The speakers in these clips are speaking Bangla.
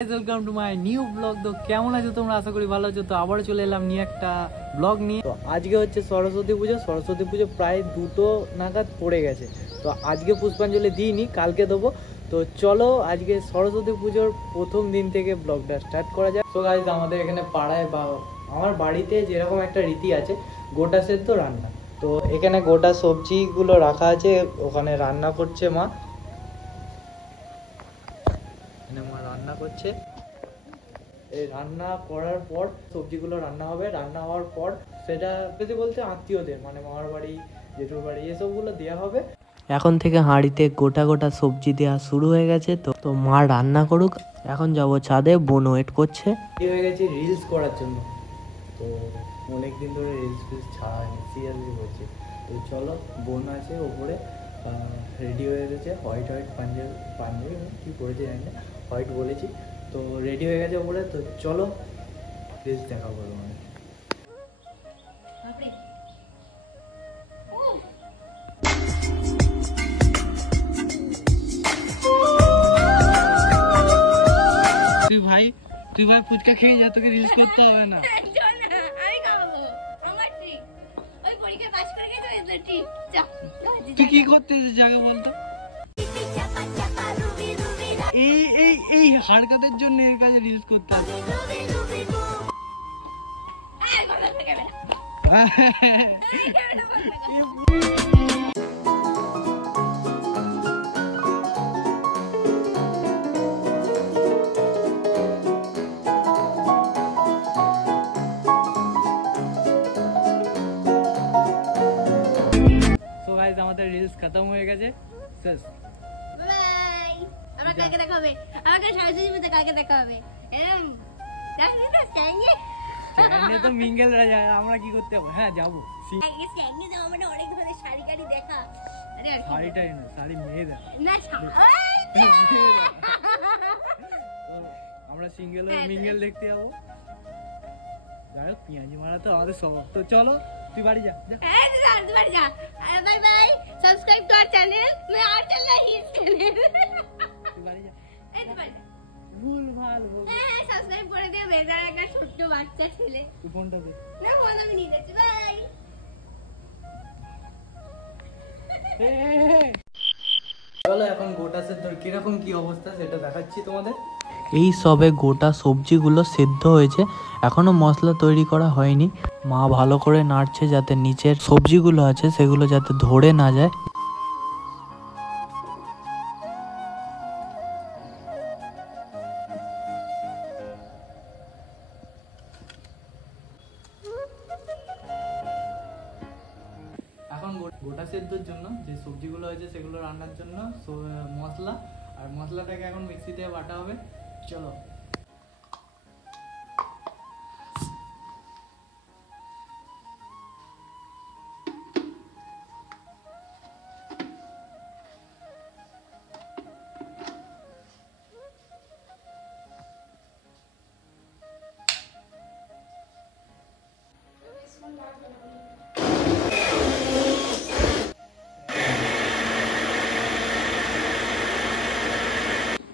Welcome to my new blog. তো কেমন আছো তোমরা? আশা করি ভালো আছো। তো আবারও চলে এলাম নিয়ে একটা ব্লগ নিয়ে। তো আজকে হচ্ছে সরস্বতী পুজো প্রায় 2টো নাগাদ পড়ে গেছে। তো আজকে পুষ্পাঞ্জলি দিইনি, কালকে দেবো। তো চলো আজকে সরস্বতী পুজোর প্রথম দিন থেকে ব্লগটা স্টার্ট করা যায়। তো গাইজ, আমাদের এখানে পাড়ায় বা আমার বাড়িতে যেরকম একটা রীতি আছে, গোটা সেদ্ধ রান্না। তো এখানে গোটা সবজিগুলো রাখা আছে, ওখানে রান্না করছে মা। মা রান্না করছে। এই রান্না করার পর সবজিগুলো রান্না হবে, রান্না হওয়ার পর সেটা যদি বলতে আত্মীয়দের মানে মামার বাড়ি, জেঠুর বাড়ি এসবগুলো দেওয়া হবে। এখন থেকে হাঁড়িতে গোটা গোটা সবজি দেওয়া শুরু হয়ে গেছে। তো মা রান্না করুক, এখন যাব ছাদে, বোন ওয়েট করছে। হয়ে গেছে রিলস করার জন্য। তো অনেকদিন ধরে রিলস ছাড়া হয়নি, সিরিয়াসলি বলছি। তো চলো, বোন আছে ওপরে, রেডি হয়ে গেছে, হোয়াইট পাঞ্জাবি কি পরেছে জানি না, হোয়াইট বলেছি। তো রেডি হয়ে গেছে ওপরে। তো চলো রিলস দেখা বলো মানে। তুই ভাই ফুচকা খেয়ে যা, তোকে রিলস করতে হবে না। তুই কি করতে জায়গা বলতো? এই হারকাতের জন্য এর কাছে রিলস করতে হবে। তো গাইস, আমাদের রিলস খতম হয়ে গেছে, শেষ। বাই। আমরা কালকে দেখা হবে। আমাকে সরস্বতী পুজো কালকে দেখা হবে। জানি না স্যাঙ্গে। স্যাঙ্গে তো মিঙ্গেল রাজা, আমরা কি করতে হবে? হ্যাঁ যাবো। স্যাঙ্গে যাওয়া মানে অনেক ধরনের শাড়ি গাড়ি দেখা। আরে শাড়িটাই না, শাড়ি মেয়েদের না, আমরা সিঙ্গেল আর মিঙ্গেল দেখতে যাবো। যাই হোক, পিঁয়াজি মারা তো আমাদের স্বভাব। তো চলো, তুই বাড়ি যা। তুই বাড়ি যা। Bye bye. Subscribe to our channel. मैं और चल रही हूं चैनल। তুই বাড়ি যা। তুই বাড়ি যা। ভুল ভাল হোক। হ্যাঁ, সাবস্ক্রাইব করে দে। বেজার একটা ছোট্ট বাচ্চা ছেলে। তুই ফোনটা দে। না, ফোন আমি নিয়ে যাচ্ছি। বাই। চলো এখন গোটা সেদ্ধর কিরকম কি অবস্থা সেটা দেখাচ্ছি তোমাদের। এই সবে গোটা সবজিগুলো সেদ্ধ হয়েছে, এখনো মশলা তৈরি করা হয়নি। মা ভালো করে নাড়ছে যাতে নিচের সবজিগুলো আছে সেগুলো যাতে ধরে না যায়। এখন গোটা সেদ্ধর জন্য যে সবজিগুলো হয়েছে সেগুলো রান্নার জন্য মশলা, আর মশলাটাকে এখন মিক্সিতে বাটা হবে। চলো।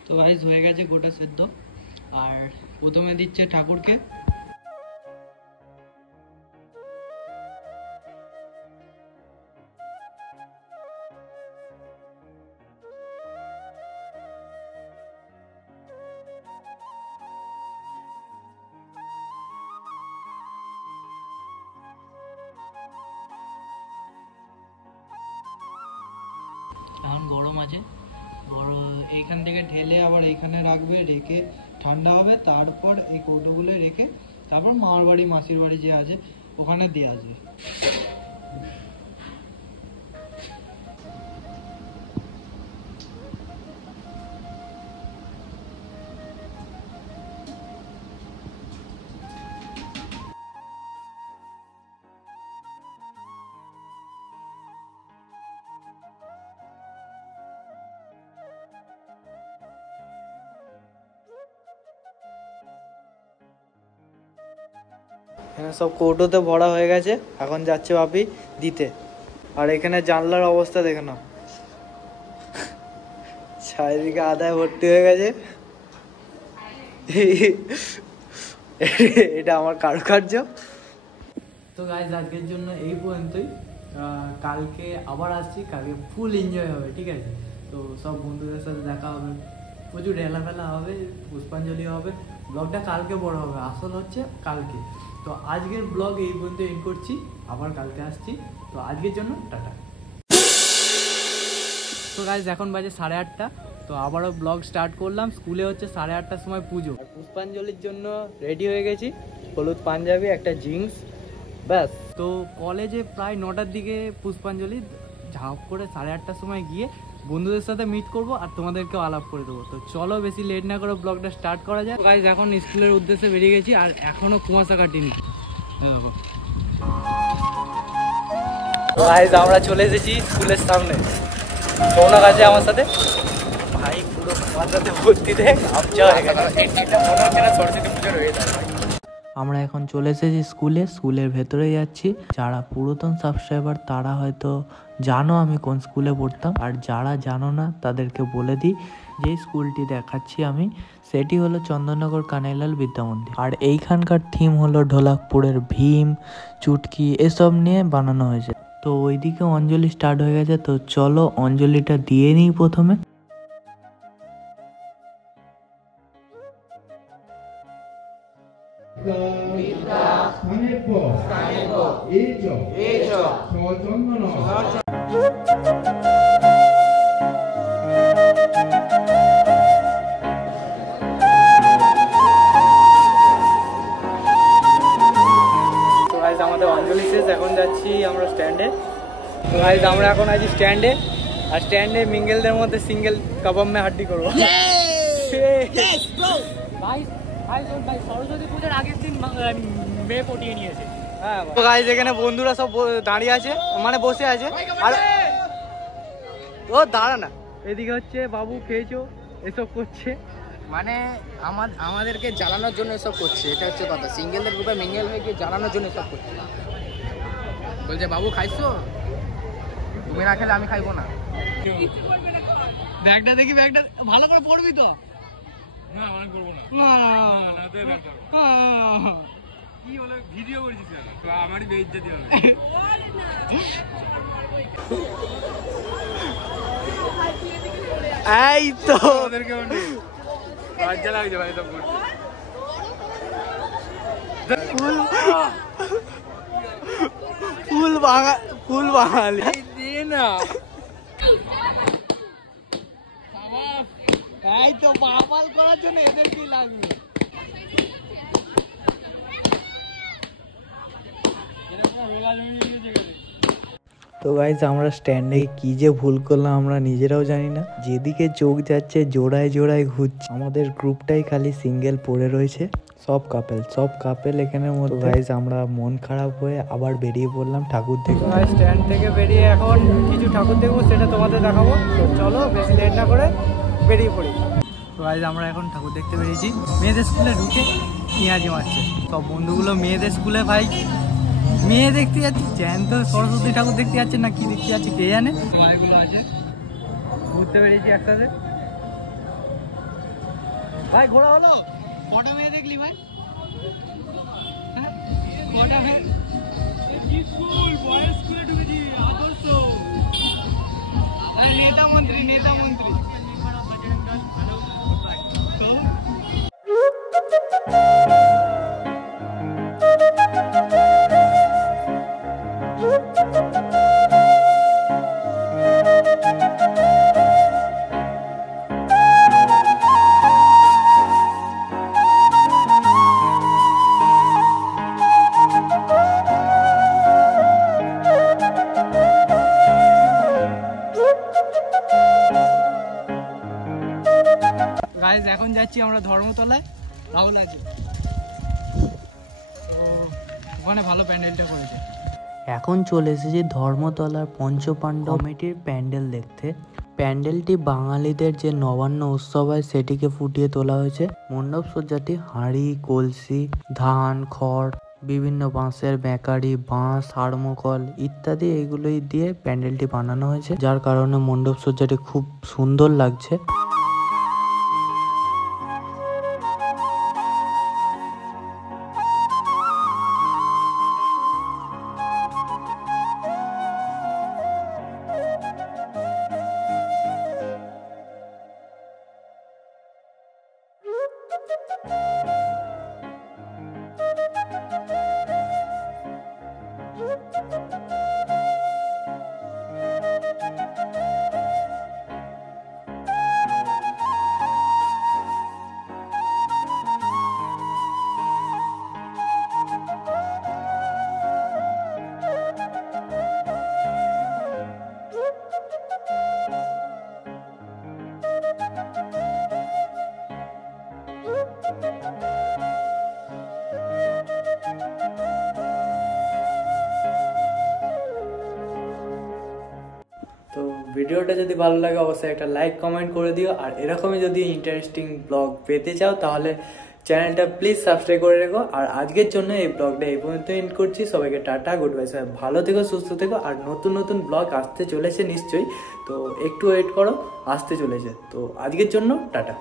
তো গাইস, হয়ে গেছে গোটা সেদ্ধ। আর প্রথমে দিচ্ছে ঠাকুরকে। এখন গরম আছে, এইখান থেকে ঢেলে আবার এইখানে রাখবে, রেখে ঠান্ডা হবে, তারপর এই কৌটোগুলো রেখে তারপর মামার বাড়ি মাসির বাড়ি যে আছে ওখানে দেওয়া যায়। এখানে সব কৌটোতে ভরা হয়ে গেছে, এখন যাচ্ছে বাপি দিতে। আর এখানে জানলার অবস্থা দেখে নাও, চারিদিকে আদায় ভর্তি হয়ে গেছে। এটা আমার কারুকার্য। তো গাইজ আজকের জন্য এই পর্যন্তই। কালকে আবার আসছি, কালকে ফুল এনজয় হবে, ঠিক আছে? তো সব বন্ধুদের সাথে দেখা হবে, প্রচুর ঢেলাফেলা হবে, পুষ্পাঞ্জলি হবে। ব্লগটা কালকে বড় হবে, আসল হচ্ছে কালকে। তো আজকের ব্লগ এই পর্যন্ত এন্ড করছি, আবার কালকে আসছি। তো আজকের জন্য টাটা। তো গাইজ এখন বাজে 8:30। তো আবারও ব্লগ স্টার্ট করলাম। স্কুলে হচ্ছে 8:30টার সময় পুজো, আর পুষ্পাঞ্জলির জন্য রেডি হয়ে গেছি। হলুদ পাঞ্জাবি, একটা জিন্স, ব্যাস। তো কলেজে প্রায় 9টার দিকে পুষ্পাঞ্জলি, ঝাঁপ করে 8:30টার সময় গিয়ে বন্ধুদের সাথে মিট করব আর তোমাদেরকেও আলাপ করে দেবো। তো চলো বেশি লেট না করে ব্লগটা স্টার্ট করা যায়। গাইজ এখন স্কুলের উদ্দেশ্যে বেরিয়ে গেছি, আর এখনো কুয়াশা কাটিনি। দেখো গাইজ আমরা চলে এসেছি স্কুলের সামনে। তোমরা কাছে আমার সাথে ভাই পুরো কুয়াশাতে ভর্তি দেখ সরস্বতী পুজো রয়ে যায়। আমরা এখন চলে এসেছি স্কুলের ভেতরে যাচ্ছি। যারা পুরাতন সাবস্ক্রাইবার তারা হয়তো জানো আমি কোন স্কুলে পড়তাম, আর যারা জানো না তাদেরকে বলে দিই যে স্কুলটি দেখাচ্ছি আমি, সেটি হলো চন্দননগর কানাইলাল বিদ্যা মন্দির। আর এইখানকার থিম হলো ঢোলাকপুরের ভীম, চুটকি এসব নিয়ে বানানো হয়েছে। তো ওইদিকে অঞ্জলি স্টার্ট হয়ে গেছে, তো চলো অঞ্জলিটা দিয়ে নিই প্রথমে। আমাদের অঞ্জলি শেষ, এখন যাচ্ছি আমরা স্ট্যান্ডে। তো গাইজ আমরা এখন আছি স্ট্যান্ডে, আর স্ট্যান্ডে মিঙ্গেলদের মধ্যে সিঙ্গেল কাবাব মে হাড্ডি করবো। সরস্বতী পুজোর আগের দিন মেয়ে পটিয়ে নিয়েছে। হ্যাঁ তো গাইজ এখানে বন্ধুরা সব দাঁড়িয়ে আছে, মানে বসে আছে। আর ও দাঁড়া না, এদিকে হচ্ছে বাবু খেয়েছো এসব করছে, মানে আমাদেরকে জ্বালানোর জন্য এসব করছে। এটা হচ্ছে কথা, সিঙ্গেলদের গ্রুপে মিঙ্গেল হয়ে গিয়ে জ্বালানোর জন্য এসব করছে। বলছে বাবু খাইছো, তুমি না খেলে আমি খাইবো না। ব্যাগটা দেখি, ব্যাগটা ভালো করে পড়বি তো? না আমি করবো না। কি হলো, ভিডিও করছিস তো আমারই বেইজ্জতি হবে। এই তো ওদেরকে লজ্জা লাগছে ভাই সব করতে। ফুল বাঙালি দিয়ে না, তাই তো বাবাল করার জন্য এদের কি লাগবে। তো গাইজ আমরা স্ট্যান্ডে কি যে ভুল করলাম আমরা নিজেরাও জানি না, যেদিকে চোখ যাচ্ছে জোড়ায় জোড়ায় ঘুরছে। আমাদের গ্রুপটাই খালি সিঙ্গেল পড়ে রয়েছে, সব কাপেল এখানের মধ্যে। গাইজ আমরা মন খারাপ হয়ে আবার বেরিয়ে পড়লাম ঠাকুর দেখতে। স্ট্যান্ড থেকে বেরিয়ে এখন কিছু ঠাকুর দেখবো, সেটা তোমাদের দেখাবো। তো চলো বেশি লেট না করে বেরিয়ে পড়ি। তো গাইজ আমরা এখন ঠাকুর দেখতে বেরিয়েছি। মেয়েদের স্কুলে ঢুকে পেঁয়াজি মারছে সব বন্ধুগুলো। মেয়েদের স্কুলে ভাই মেয়ে দেখতে যাচ্ছি, জ্যান্ত সরস্বতী ঠাকুর দেখতে যাচ্ছে না কি দেখতে যাচ্ছে কে জানে। ভাইগুলো আছে, ঘুরতে বেরিয়েছি একসাথে। ভাই ঘোরা হলো, কটা মেয়ে দেখলি ভাই? হ্যাঁ কটা মেয়ে? স্কুল বয়েজ স্কুলে ঢুকেছি, আদর্শ নেতা মন্ত্রী। গাইজ এখন যাচ্ছি আমরা ধর্মতলায়, রাহুল আছে তো ওখানে ভালো প্যান্ডেলটা করেছে। এখন চলে এসেছি ধর্মতলার পঞ্চপাণ্ডব কমিটির প্যান্ডেল দেখতে। প্যান্ডেলটি বাঙালিদের যে নবান্ন উৎসব হয় সেটিকে ফুটিয়ে তোলা হয়েছে। মণ্ডপ সজ্জাটি হাঁড়ি, কলসি, ধান, খড়, বিভিন্ন বাঁশের বেকারি, বাঁশ, থার্মোকল ইত্যাদি এগুলোই দিয়ে প্যান্ডেলটি বানানো হয়েছে, যার কারণে মণ্ডপ সজ্জাটি খুব সুন্দর লাগছে। তো ভিডিওটা যদি ভালো লাগে অবশ্যই একটা লাইক কমেন্ট করে দিও, আর এরকমই যদি ইন্টারেস্টিং ব্লগ পেতে চাও তাহলে চ্যানেলটা প্লিজ সাবস্ক্রাইব করে রেখো। আর আজকের জন্য এই ব্লগটা এই পর্যন্ত এন্ড করছি। সবাইকে টাটা, গুড বাই। সবাই ভালো থেকো, সুস্থ থেকো। আর নতুন নতুন ব্লগ আসতে চলেছে নিশ্চয়ই, তো একটু ওয়েট করো, আসতে চলেছে। তো আজকের জন্য টাটা।